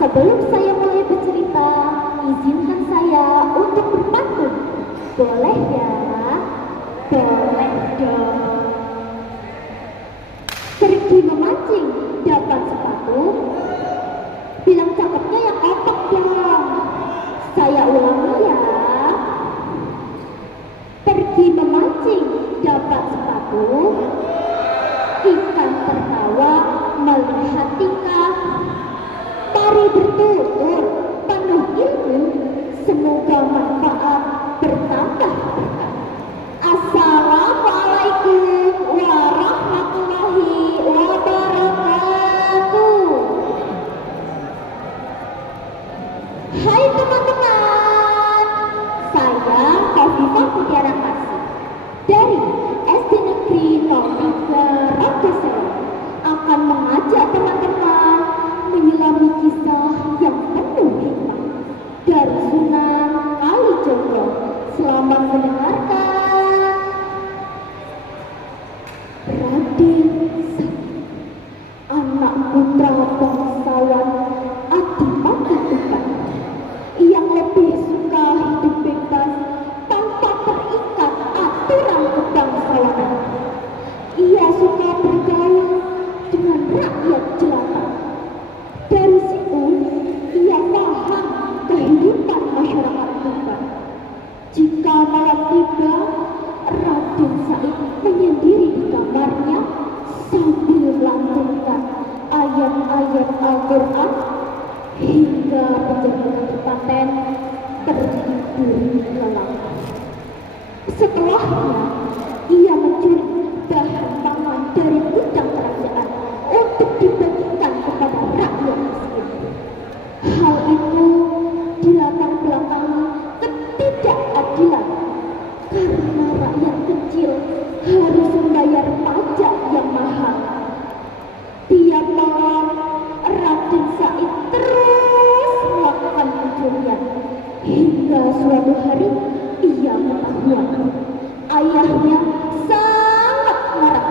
Sebelum saya mulai bercerita, izinkan saya untuk berpantun. Boleh ya? Boleh dong. Pergi memancing, dapat sepatu. Bilang cakepnya yang otak dong. Saya ulangi ya. Pergi memancing, dapat sepatu. Ikan tertawa melihat tingkah. Tari bertutur penuh ilmu. Semoga manfaat bertambah berkah. Assalamualaikum warahmatullahi wabarakatuh. Hai teman-teman, saya Khofifah Mutiara Kasih dari SD Negeri 03 Rogosewu akan mengajak teman-teman menyelami kisah yang penuh hikmah dari Sunan Kalijogo. Selamat mendengarkan. Raden Saki, anak putra bangsawan Adipati yang lebih suka hidup bebas tanpa terikat aturan kebangsawanan. Ia suka bergaul dengan rakyat jelata. Dari situ ia paham kehidupan masyarakat Tuban. Jika malam tiba, Raden Said menyendiri di kamarnya sambil melantunkan ayat-ayat Al-Quran hingga penjaga kadipaten tertidur lelap. Setelahnya, ia mencuri bahan pangan dari gudang kerajaan untuk dibagikan kepada rakyat miskin. Hal itu dilatar belakangi ketidakadilan karena rakyat kecil harus membayar pajak yang mahal. Tiap malam Raden Said terus melakukan pencurian hingga suatu hari ia ketahuan. Ayahnya sangat marah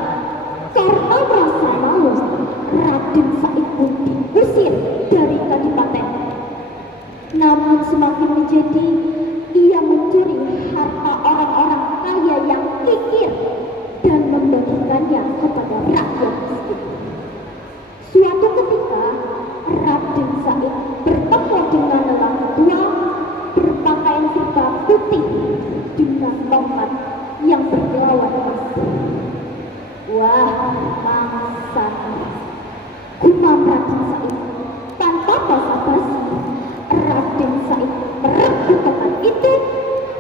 karena merasa malu. Raden Said pun diusir dari kadipaten. Namun semakin menjadi, ia mencuri harta orang-orang kaya yang kikir dan membagikannya kepada rakyat miskin. Suatu ketika, Raden Said bertemu dengan lelaki tua berpakaian serba putih dengan tongkat yang berkilauan emas. Wah, mangsa, gumam Raden Said. Tanpa basa-basi, Raden Said merebut tongkat itu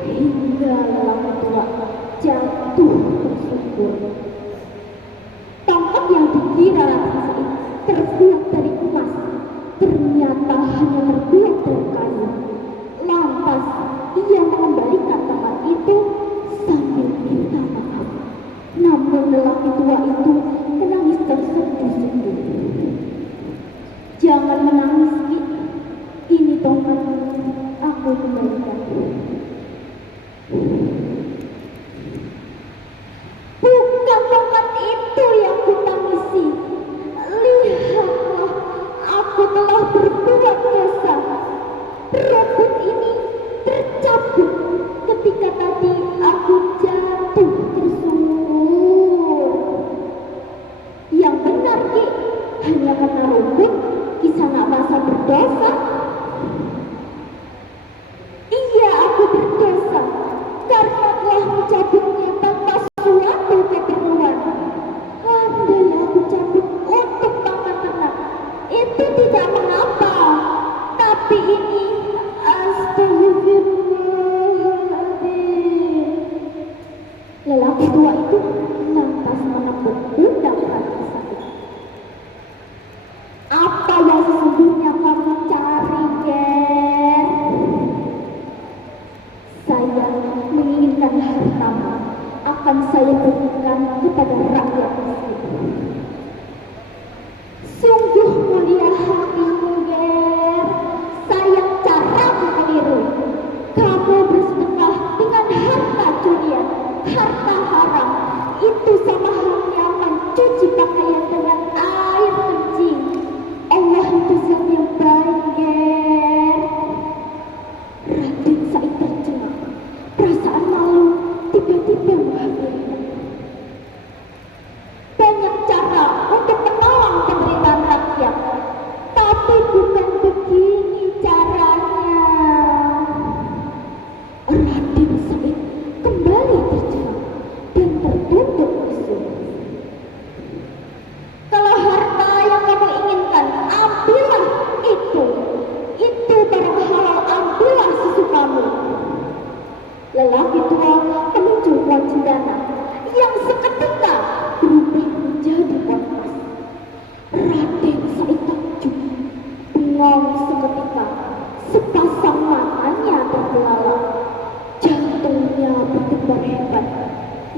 hingga lelaki tua jatuh tersungkur. Tongkat yang dikira Raden Said terbuat dari emas ternyata hanya terbuat dari kayu. Lantas ia mengembalikan tongkat itu sambil minta maaf. Namun lelaki tua itu menangis terseduh-seduh. Jangan menangis, Ki. Ini tongkat aku kembalikan. Bukan tongkat itu yang kutangisi. Lihatlah, aku telah berbuat dosa. Rambut ini tercabut ketika tadi aku jatuh tersungkur. Yang benar, Ki, hanya karena rambut Kisanak merasa berdosa. Iya, aku berdosa karena telah mencabutnya tanpa suatu keperluan. Andai aku cabut untuk makan ternak, itu tidak mengapa. Tapi ini astagfirullahaladzim. Lelaki tua itu lantas menepuk pundak Raden Said. Apa yang sesungguhnya kamu cari, Ger? Saya menginginkan hartamu, akan saya berikan kepada rakyat miskin. Sungguh mulia hatimu, Ger. Sayang caramu meniru. Kamu bersedekah dengan harta curian, harta haram. Itu sama halnya mencuci pakaian dengan air kencing. Allah itu zat yang baik, Ger.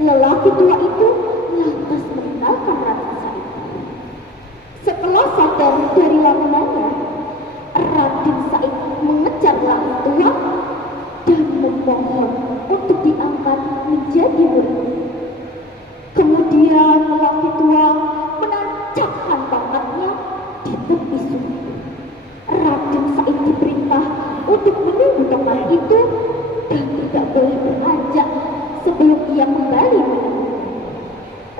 Lelaki tua itu lantas meninggalkan Raden Said. Setelah sadar dari lamunannya, Raden Said mengejar lelaki tua dan memohon untuk diangkat menjadi murid. Kemudian lelaki tua menancapkan tongkatnya di tepi sungai. Raden Said diperintah untuk menunggu tongkat itu dan tidak boleh beranjak sebelum ia kembali menemukan.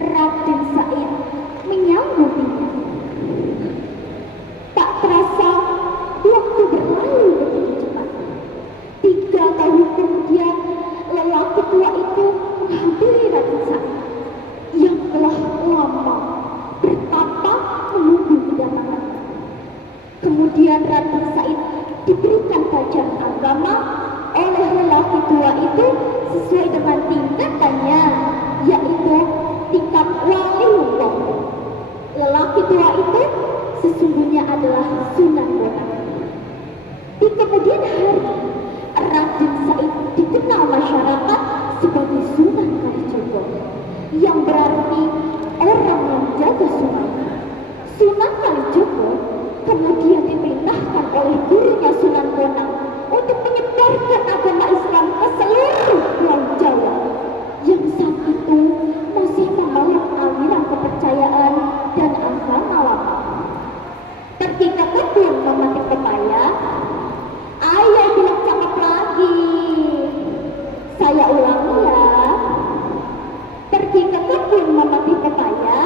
Raden Said menyanggupinya. Tak terasa waktu berlalu begitu cepat. 3 tahun kemudian lelaki tua itu menghampiri Raden Said yang telah lama bertapa menunggu kedatangannya. Kemudian Raden Said diberikan pelajaran agama oleh lelaki tua itu sesuai dengan tingkatannya, yaitu tingkat waliullah. Lelaki tua itu sesungguhnya adalah Sunan Bonang. Di kemudian hari, Raden Said dikenal masyarakat sebagai Sunan Kalijogo, yang berarti orang yang jaga sungai. Sunan Kalijogo kemudian diperintahkan oleh gurunya Sunan Bonang untuk menyebarkan agama Islam ke seluruh Pulau Jawa yang saat itu masih memeluk aliran kepercayaan dan agama lama. Pergi ke kebun memetik pepaya. Ayo bilang cakap lagi. Saya ulangi ya. Pergi ke kebun memetik pepaya,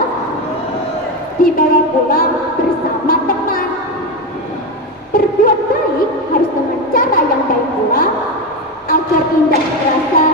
dibawa pulang bersama teman. Berbuat baik harus dengan cara yang baik pula, agar indah terasa